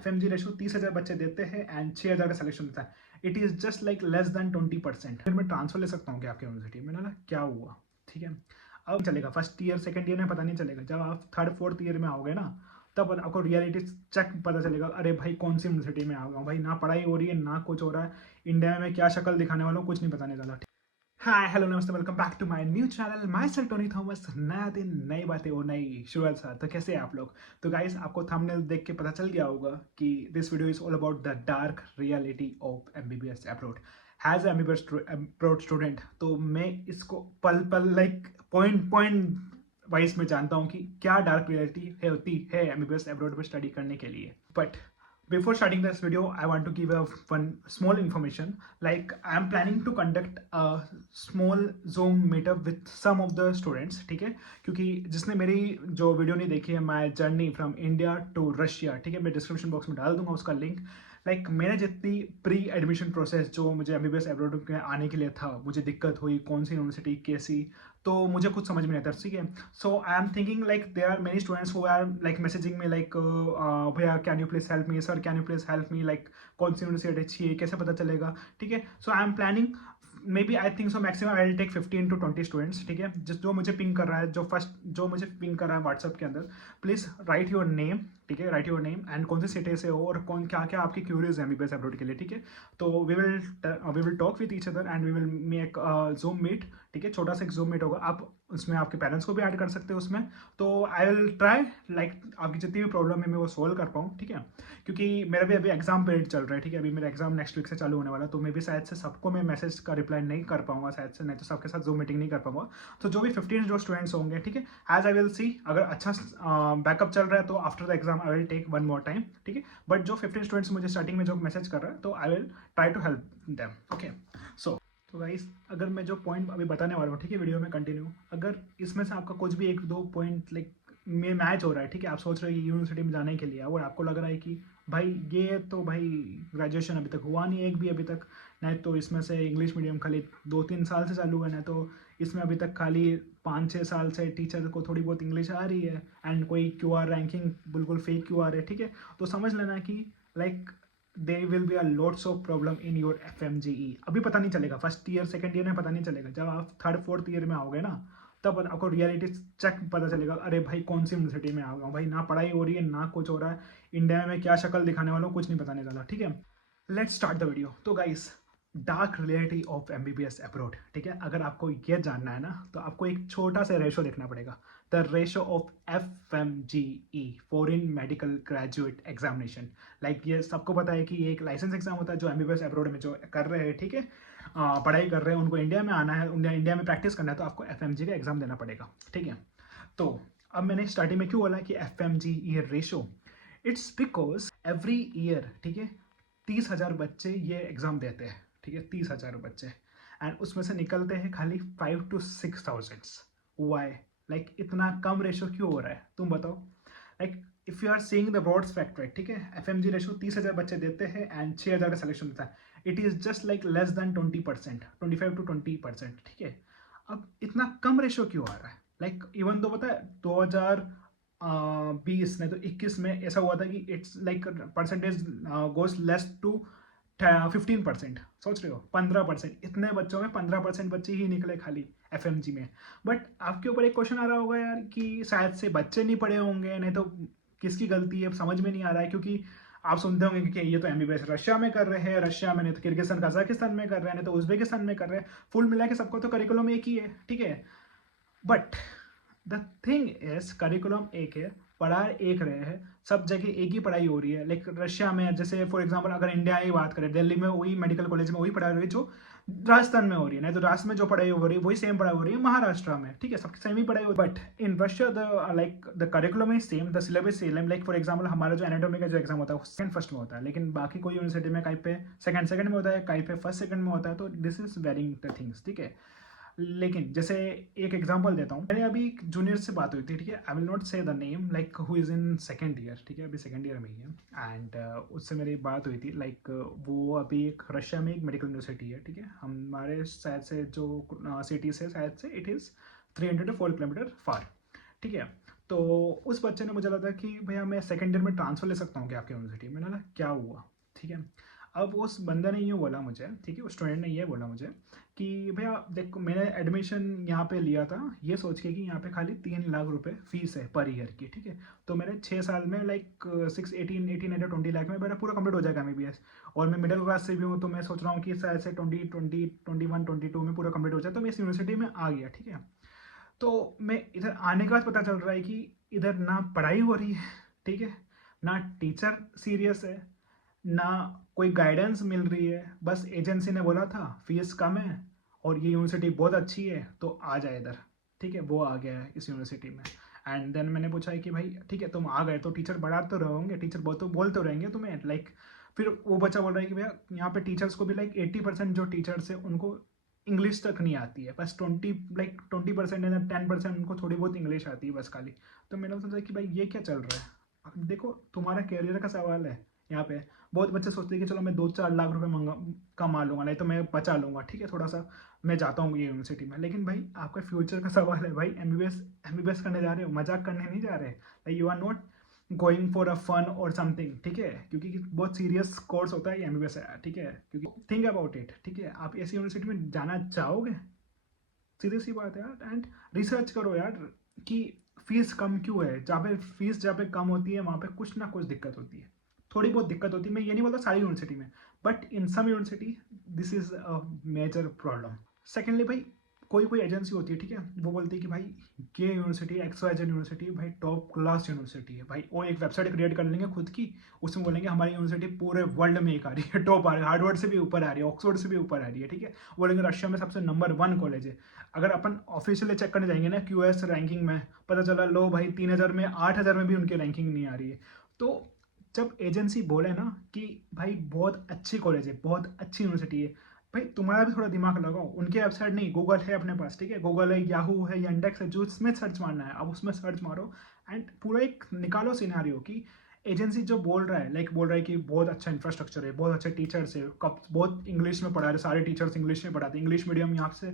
FMG ratio 30,000 बच्चे देते हैं एंड 6,000 का सिलेक्शन होता है। It is just like less than 20%। फिर मैं ट्रांसफर ले सकता हूँ क्या आपकी यूनिवर्सिटी में? ना क्या हुआ, ठीक है। अब चलेगा फर्स्ट ईयर सेकंड ईयर में पता नहीं चलेगा, जब आप थर्ड फोर्थ ईयर में आओगे ना तब आपको रियलिटी चेक पता चलेगा। अरे भाई कौन सी यूनिवर्सिटी में आ गया हूँ भाई, ना पढ़ाई हो रही है ना कुछ हो रहा है, इंडिया में क्या शक्ल दिखाने वाला हूँ कुछ नहीं बताने वाला। हाय हेलो नमस्ते, welcome back to my new channel, myself Tony Thomas. नया दिन नई बातें और नई शुरुआत साथ। तो कैसे हैं आप लोग? तो गाइस आपको थंबनेल देख के पता चल गया होगा कि this video is all about the dark reality of MBBS abroad. Has MBBS abroad student तो मैं इसको पल पल लाइक पॉइंट पॉइंट वाइज में जानता हूँ कि क्या डार्क रियलिटी होती है MBBS अब्रॉड में स्टडी करने के लिए। But before starting this video, I want to give a one small information. Like I am planning to conduct a small Zoom meetup with some of the students, ठीक है। क्योंकि जिसने मेरी जो वीडियो नहीं देखी है, my journey from India to Russia, ठीक है, मैं डिस्क्रिप्शन बॉक्स में डाल दूंगा उसका लिंक। लाइक मैंने जितनी प्री एडमिशन प्रोसेस जो मुझे MBBS अब्रॉड में आने के लिए था, मुझे दिक्कत हुई कौन सी यूनिवर्सिटी कैसी, तो मुझे कुछ समझ में नहीं आता, ठीक है। So I am thinking like there are many students who are like messaging में लाइक भैया can you please help me, sir can you please help me, like कौन सी यूनिवर्सिटी अच्छी है, कैसे पता चलेगा, ठीक है। So I am planning may be I think so maximum I will take 15 to 20 students, ठीक है। जो मुझे पिंग कर रहा है, जो मुझे पिंग कर रहा है व्हाट्सएप के अंदर, प्लीज राइट योर नेम, ठीक है, राइट योर नेम एंड कौन सी सिटी से हो और कौन क्या क्या आपकी क्यूरीज है MBBS अब्रॉड के लिए, ठीक है। तो we will talk with each other and we will make Zoom meet, ठीक है। छोटा सा एक जूम मीट होगा, आप उसमें आपके पेरेंट्स को भी ऐड कर सकते हो उसमें। तो आई विल ट्राई लाइक आपकी जितनी भी प्रॉब्लम है मैं वो सोल्व कर पाऊँ, ठीक है। क्योंकि मेरा भी अभी एग्जाम पीरियड चल रहा है, ठीक है। अभी मेरा एग्जाम नेक्स्ट वीक से चालू होने वाला, तो मैं भी शायद से सबको मैं मैसेज का रिप्लाई नहीं कर पाऊंगा शायद से, नहीं तो सबके साथ जूम मीटिंग नहीं कर पाऊंगा। तो जो भी 15 जो स्टूडेंट्स होंगे, ठीक है, एज आई विल सी, अगर अच्छा बैकअप चल रहा है तो after the exam I will take one more time, ठीक है। बट जो 15 स्टूडेंट्स मुझे स्टार्टिंग में जो मैसेज कर रहा है, तो I will try to help them, okay. So तो गाइस अगर मैं जो पॉइंट अभी बताने वाला हूँ, ठीक है, वीडियो में कंटिन्यू, अगर इसमें से आपका कुछ भी एक दो पॉइंट लाइक में मैच हो रहा है, ठीक है, आप सोच रहे हो यूनिवर्सिटी में जाने के लिए और आपको लग रहा है कि भाई ये तो भाई ग्रेजुएशन अभी तक हुआ नहीं एक भी अभी तक, नहीं तो इसमें से इंग्लिश मीडियम खाली 2-3 साल से चालू है, ना तो इसमें अभी तक खाली 5-6 साल से टीचर को थोड़ी बहुत इंग्लिश आ रही है एंड कोई QR रैंकिंग बिल्कुल फेक QR है, ठीक है। तो समझ लेना कि like there will be a lots of problem in your FMGE। अभी पता नहीं चलेगा, फर्स्ट ईयर सेकंड ईयर में पता नहीं चलेगा, जब आप थर्ड फोर्थ ईयर में आओगे ना तब आपको रियलिटी चेक पता चलेगा। अरे भाई कौन सी यूनिवर्सिटी में आ गया हूँ भाई, ना पढ़ाई हो रही है ना कुछ हो रहा है, इंडिया में क्या शक्ल दिखाने वाला हूँ कुछ नहीं बताने वाला, ठीक है। Let's start the video. तो guys dark reality of MBBS abroad, ठीक है, अगर आपको ये जानना है ना तो आपको एक छोटा सा रेशो देखना पड़ेगा, the ratio of FMGE, foreign medical graduate examination. Like ये सबको पता है कि ये एक लाइसेंस एग्जाम होता है जो MBBS अब्रॉड में जो कर रहे हैं, ठीक है, पढ़ाई कर रहे हैं, उनको इंडिया में आना है, इंडिया में प्रैक्टिस करना है, तो आपको FMG का एग्जाम देना पड़ेगा, ठीक है। तो अब मैंने स्टार्टिंग में क्यों बोला कि FMGE ratio, it's because every year, ठीक है, 30,000 बच्चे ये एग्जाम देते हैं, ठीक है, 30,000 बच्चे, एंड उसमें से निकलते हैं खाली 5 to 6,000। वाई, लाइक इतना कम रेशो क्यों हो रहा है तुम बताओ? Like if you are seeing the broad spectrum, ठीक है, FMG रेशो 30,000 बच्चे देते हैं एंड 6,000 का सिलेक्शन होता है। It is just like less than 20%, 25 to 20%, ठीक है। अब इतना कम रेशो क्यों आ रहा है? लाइक इवन तो पता है 2020 में तो 21 में ऐसा हुआ था कि it's like percentage goes less to 15%। सोच रहे हो 15%, इतने बच्चों में 15% बच्चे ही निकले खाली FMG में। बट आपके ऊपर एक क्वेश्चन आ रहा होगा यार कि शायद से बच्चे नहीं पढ़े होंगे, नहीं तो किसकी गलती है, समझ में नहीं आ रहा है। क्योंकि आप सुनते होंगे कि ये तो MBBS रशिया में कर रहे हैं, रशिया में नहीं तो किर्गिस्तान कजाकिस्तान में कर रहे हैं, नहीं तो उज्बेकिस्तान में कर रहे हैं, फुल मिला के सबको तो करिकुलम एक ही है, ठीक है। But the thing is curriculum एक है, पढ़ा एक रहे हैं, सब जगह एक ही पढ़ाई हो रही है। लाइक रशिया में जैसे फॉर एग्जांपल अगर इंडिया की बात करें, दिल्ली में वही मेडिकल कॉलेज में वही पढ़ाई हो रही है जो राजस्थान में हो रही है, नहीं तो राजस्थान में जो पढ़ाई हो रही है वही सेम पढ़ाई हो रही है महाराष्ट्र में, ठीक है, सबकी सेम ही पढ़ाई हो रही है। But in Russia the like the curriculum is same, the syllabus same. Like for example हमारा जो एनाटॉमी का जो एग्जाम होता है सेकंड फर्स्ट में होता है, लेकिन बाकी कोई यूनिवर्सिटी में कहीं पे सेकंड में होता है, कहीं पे फर्स्ट सेकंड में होता है, तो this is varying the things, ठीक है। लेकिन जैसे एक एग्जांपल देता हूँ, मेरे अभी एक जूनियर से बात हुई थी, ठीक है, आई विल नॉट से the name, like who is in second year, ठीक है, अभी सेकेंड ईयर में ही है, एंड उससे मेरी बात हुई थी। लाइक वो अभी एक रशिया में एक मेडिकल यूनिवर्सिटी है, ठीक है, हमारे शायद से जो सिटी से शायद से इट इज़ 300 to 4 किलोमीटर फार, ठीक है। तो उस बच्चे ने मुझे लगा कि भैया मैं सेकंड ईयर में ट्रांसफ़र ले सकता हूँ क्या आपकी यूनिवर्सिटी में? मैंने बोला क्या हुआ? ठीक है। अब उस बंदे ने यूँ बोला मुझे, ठीक है, उस स्टूडेंट ने ये बोला मुझे कि भैया देखो मैंने एडमिशन यहाँ पे लिया था ये सोच के कि यहाँ पे खाली 3 लाख रुपए फीस है पर ईयर की, ठीक है। तो मेरे 6 साल में लाइक 20 लाख में मेरा पूरा कंप्लीट हो जाएगा एमबीबीएस। और मैं मिडिल क्लास से भी हूँ तो मैं सोच रहा हूँ कि शायद से 21 22 में पूरा कंप्लीट हो जाए तो मैं इस यूनिवर्सिटी में आ गया, ठीक है। तो मैं इधर आने के बाद पता चल रहा है कि इधर ना पढ़ाई हो रही है, ठीक है, ना टीचर सीरियस है, ना कोई गाइडेंस मिल रही है। बस एजेंसी ने बोला था फीस कम है और ये यूनिवर्सिटी बहुत अच्छी है तो आ जाए इधर, ठीक है। वो आ गया है इस यूनिवर्सिटी में। एंड देन मैंने पूछा है कि भाई ठीक है तुम आ गए तो टीचर बढ़ा तो रहोगे, टीचर बहुत तो बोलते रहेंगे तुम्हें लाइक। फिर वो बच्चा बोल रहा है कि भैया यहाँ पे टीचर्स को भी लाइक 80% जो टीचर्स है उनको इंग्लिश तक नहीं आती है, बस 20% है, 10% उनको थोड़ी बहुत इंग्लिश आती है बस खाली। तो मैंने सोचा कि भाई ये क्या चल रहा है? अब देखो तुम्हारा कैरियर का सवाल है यहाँ पे। बहुत बच्चे सोचते हैं कि चलो मैं 2-4 लाख रुपए कमा लूंगा, नहीं तो मैं बचा लूंगा, ठीक है, थोड़ा सा मैं जाता हूँ ये यूनिवर्सिटी में। लेकिन भाई आपका फ्यूचर का सवाल है भाई। एमबीबीएस करने जा रहे हो, मजाक करने नहीं जा रहे। Like you are not going for a fun or something, ठीक है, क्योंकि बहुत सीरियस कोर्स होता है एमबीबीएस, ठीक है। क्योंकि थिंक अबाउट इट, ठीक है, आप ऐसी यूनिवर्सिटी में जाना चाहोगे? सीधी सी बात है यार। एंड रिसर्च करो यार कि फीस कम क्यों है। जहाँ पे फीस जहाँ पे कम होती है वहाँ पे कुछ ना कुछ दिक्कत होती है, थोड़ी बहुत दिक्कत होती है। मैं ये नहीं बोलता सारी यूनिवर्सिटी में, but in some university this is a major problem. Secondly भाई कोई कोई एजेंसी होती है, ठीक है, वो बोलती है कि भाई ये यूनिवर्सिटी XYZ यूनिवर्सिटी भाई टॉप क्लास यूनिवर्सिटी है भाई। वो एक वेबसाइट क्रिएट कर लेंगे खुद की, उसमें बोलेंगे हमारी यूनिवर्सिटी पूरे वर्ल्ड में एक आ रही है, टॉप आ रही है, हार्डवर्ड से भी ऊपर आ रही है, ऑक्सफोर्ड से भी ऊपर आ रही है, ठीक है। बोलेंगे रशिया में सबसे नंबर 1 कॉलेज है। अगर अपन ऑफिशियली चेक करने जाएंगे ना QS रैंकिंग में, पता चला लो भाई 3000 में 8000 में भी उनकी रैंकिंग नहीं आ रही है। तो जब एजेंसी बोले ना कि भाई बहुत अच्छी कॉलेज है, बहुत अच्छी यूनिवर्सिटी है, भाई तुम्हारा भी थोड़ा दिमाग लगाओ। उनके वेबसाइट नहीं, गूगल है अपने पास, ठीक है, गूगल है, याहू है, इंडेक्स है, जो इसमें सर्च मारना है अब उसमें सर्च मारो। एंड पूरा एक निकालो सिनेरियो कि एजेंसी जो बोल रहा है, लाइक बोल रहा है कि बहुत अच्छा इंफ्रास्ट्रक्चर है, बहुत अच्छे टीचर्स है, कब बहुत इंग्लिश में पढ़ा रहे, सारे टीचर्स इंग्लिश में पढ़ाते हैं, इंग्लिश मीडियम यहाँ से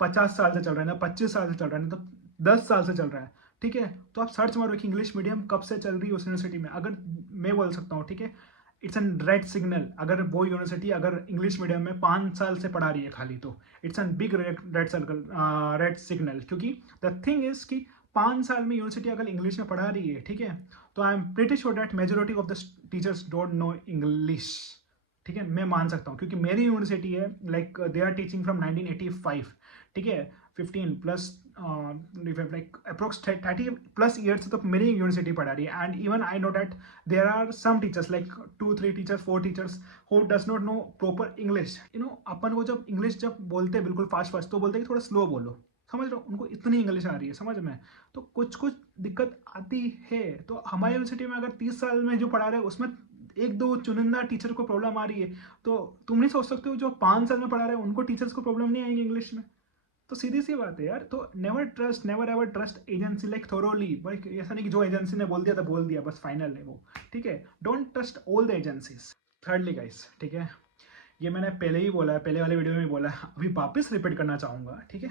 50 साल से चल रहा है ना, 25 साल से चल रहा है ना, तो 10 साल से चल रहा है, ठीक है। तो आप सर्च मारो कि इंग्लिश मीडियम कब से चल रही है उस यूनिवर्सिटी में। अगर मैं बोल सकता हूँ, ठीक है, इट्स एन रेड सिग्नल। अगर वो यूनिवर्सिटी अगर इंग्लिश मीडियम में 5 साल से पढ़ा रही है खाली, तो it's an big red circle, red signal. क्योंकि द थिंग इज कि 5 साल में यूनिवर्सिटी अगर इंग्लिश में पढ़ा रही है, ठीक है, तो I am pretty sure that majority of the teachers don't know English, ठीक है। मैं मान सकता हूँ क्योंकि मेरी यूनिवर्सिटी है, like they are teaching from 1985, ठीक है, 15 प्लस लाइक अप्रोक्स 30+ ईयर्स तो मेरी यूनिवर्सिटी पढ़ा रही है। And even I know that there are some teachers like 2-3 teachers 4 teachers who does not know proper English. You know अपन को जब इंग्लिश जब बोलते हैं बिल्कुल फास्ट फास्ट, तो बोलते हैं कि थोड़ा स्लो बोलो, समझ रहे हो, उनको इतनी इंग्लिश आ रही है समझ में, तो कुछ कुछ दिक्कत आती है। तो हमारी यूनिवर्सिटी में अगर 30 साल में जो पढ़ा रहे हैं उसमें 1-2 चुनिंदा टीचर को प्रॉब्लम आ रही है, तो तुम नहीं सोच सकते हो जो 5 साल में पढ़ा रहे हैं उनको टीचर्स को प्रॉब्लम नहीं आएंगे इंग्लिश में? तो सीधी सी बात है यार। तो never ever trust agency like thoroughly. भाई ऐसा नहीं कि जो एजेंसी ने बोल दिया था बोल दिया बस फाइनल है वो, ठीक है। Don't trust all the agencies. Thirdly guys, ठीक है, ये मैंने पहले ही बोला है, पहले वाले वीडियो में भी बोला है, अभी वापस रिपीट करना चाहूँगा, ठीक है।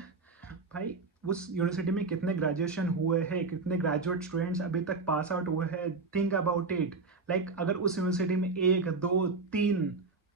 भाई उस यूनिवर्सिटी में कितने ग्रेजुएशन हुए हैं, कितने ग्रेजुएट स्टूडेंट्स अभी तक पास आउट हुए हैं, थिंक अबाउट इट। लाइक अगर उस यूनिवर्सिटी में 1, 2,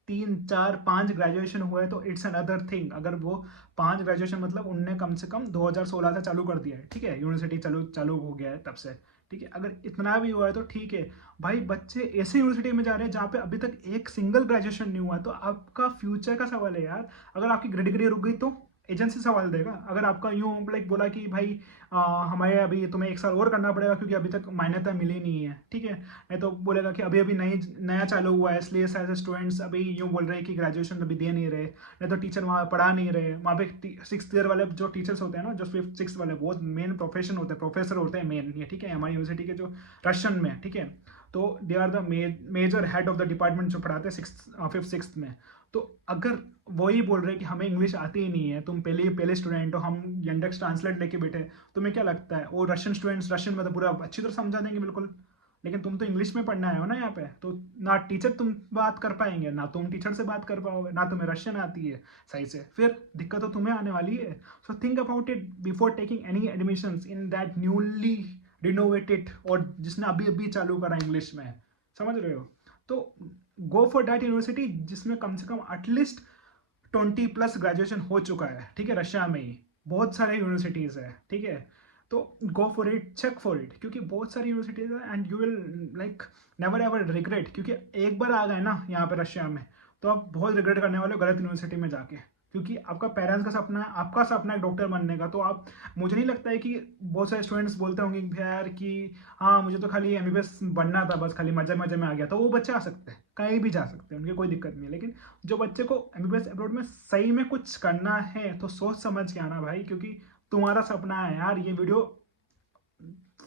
3, 4, 5 ग्रेजुएशन हुए तो इट्स अनदर थिंग। अगर वो 5 ग्रेजुएशन मतलब उनने कम से कम 2016 से चालू कर दिया है, ठीक है, यूनिवर्सिटी चालू हो गया है तब से, ठीक है। अगर इतना भी हुआ है तो ठीक है। भाई बच्चे ऐसे यूनिवर्सिटी में जा रहे हैं जहाँ पे अभी तक एक सिंगल ग्रेजुएशन नहीं हुआ, तो आपका फ्यूचर का सवाल है यार। अगर आपकी डिग्री रुक गई तो एजेंसी सवाल देगा। अगर आपका यूँ लाइक बोला कि भाई हमारे अभी तुम्हें 1 साल और करना पड़ेगा क्योंकि अभी तक मान्यता मिली नहीं है, ठीक है, नहीं तो बोलेगा कि अभी अभी नया चालू हुआ है इसलिए शायद स्टूडेंट्स अभी यूँ बोल रहे हैं कि ग्रेजुएशन अभी दे नहीं रहे, नहीं तो टीचर वहाँ पढ़ा नहीं रहे। वहाँ पे 6th ईयर वाले जो टीचर्स होते हैं ना, जो 5th 6th वाले, वो मेन प्रोफेशन होते हैं, प्रोफेसर होते हैं मेन, ये ठीक है, हमारी यूनिवर्सिटी के जो रशियन में, ठीक है, तो they are the major head of the department जो पढ़ाते हैं 5th 6th में। तो अगर वही बोल रहे हैं कि हमें इंग्लिश आती ही नहीं है, तुम पहले स्टूडेंट हो, हम यंडेक्स ट्रांसलेट लेके बैठे, तुम्हें क्या लगता है वो रशियन स्टूडेंट्स रशियन में तो पूरा अच्छी तरह समझा देंगे बिल्कुल। लेकिन तुम तो इंग्लिश में पढ़ना है हो ना यहाँ पे, तो ना टीचर तुम बात कर पाएंगे, ना तुम टीचर से बात कर पाओगे, ना तुम्हें रशियन आती है सही से, फिर दिक्कत तो तुम्हें आने वाली है। So think about it before taking any admissions in that newly renovate it, और जिसने अभी अभी चालू करा इंग्लिश में, समझ रहे हो? तो गो फॉर दैट यूनिवर्सिटी जिसमें कम से कम एटलीस्ट 20+ ग्रेजुएशन हो चुका है, ठीक है, रशिया में ही बहुत सारे यूनिवर्सिटीज़ है, ठीक है। तो go for it, check for it, क्योंकि बहुत सारी यूनिवर्सिटीज है and you will like never ever regret, क्योंकि एक बार आ गए ना यहाँ पे रशिया में तो आप बहुत रिग्रेट करने वाले हो गलत यूनिवर्सिटी में जाके, क्योंकि आपका पेरेंट्स का सपना है, आपका सपना है डॉक्टर बनने का। तो आप, मुझे नहीं लगता है कि बहुत सारे स्टूडेंट्स बोलते होंगे कि यार कि हाँ मुझे तो खाली एमबीबीएस बनना था, बस खाली मजे मजे में आ गया। तो वो बच्चे आ सकते हैं, कहीं भी जा सकते हैं, उनकी कोई दिक्कत नहीं है। लेकिन जो बच्चे को एमबीबीएस अब्रॉड में सही में कुछ करना है तो सोच समझ के आना भाई, क्योंकि तुम्हारा सपना है यार। ये वीडियो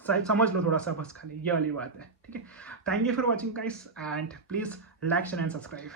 समझ लो थोड़ा सा, बस खाली ये वाली बात है, ठीक है। Thank you for watching guys and please like share and subscribe.